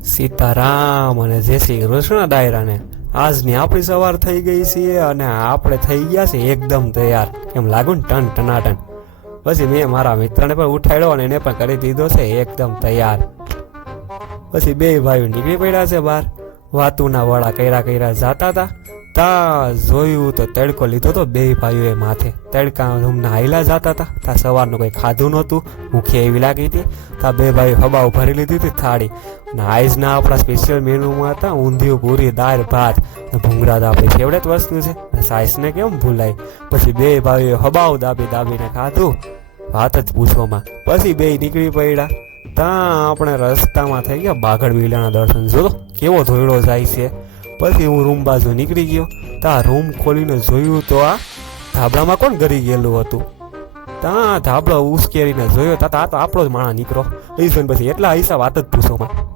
સીતારામ અને જય શ્રી કૃષ્ણ ડાયરાને આજની આપણી સવાર થઈ ગઈ છે અને આપણે થઈ ગયા છે એકદમ તૈયાર. એમ લાગુ ને ટન ટનાટન. પછી મેં મારા મિત્રને પણ ઉઠાડ્યો અને એને પણ કરી દીધો છે એકદમ તૈયાર. પછી બે ભાઈઓ નીકળી પડ્યા છે બહાર. વાતુના વડા કર્યા જાતા હતા. તા જોયું તો તડકો લીધો તો બે ભાઈઓએ માથે. તડકા રૂમના હાઈલા જતા હતા. તા સવારનું કંઈ ખાધું નહોતું, ભૂખી એવી લાગી હતી. તા બે ભાઈ હબાઓ ભરી લીધી હતી થાળી. અને આઈઝના આપણા સ્પેશિયલ મેનુમાં હતા ઊંધિયું, પૂરી, દાળ, ભાત. ભૂંગળા તો આપણી ફેવરેટ વસ્તુ છે, સાઈસને કેમ ભૂલાય. પછી બે ભાઈઓએ હબાઓ દાબીને ખાધું, વાત જ પૂછવામાં. પછી બે નીકળી પડ્યા. ત્યાં આપણે રસ્તામાં થઈ ગયા બાઘડ બિલાના દર્શન. જો કેવો ધોયડો જાય છે. પછી હું રૂમ બાજુ નીકળી ગયો. ત્યાં રૂમ ખોલીને જોયું તો આ ધાબળામાં કોણ ગરી ગયેલું હતું. ત્યાં ધાબળો ઉશ્કેરીને જોયો તા તો આપણો જ માણસ નીકળો. એ પછી એટલા હિસાબ વાત જ પૂછોમાં.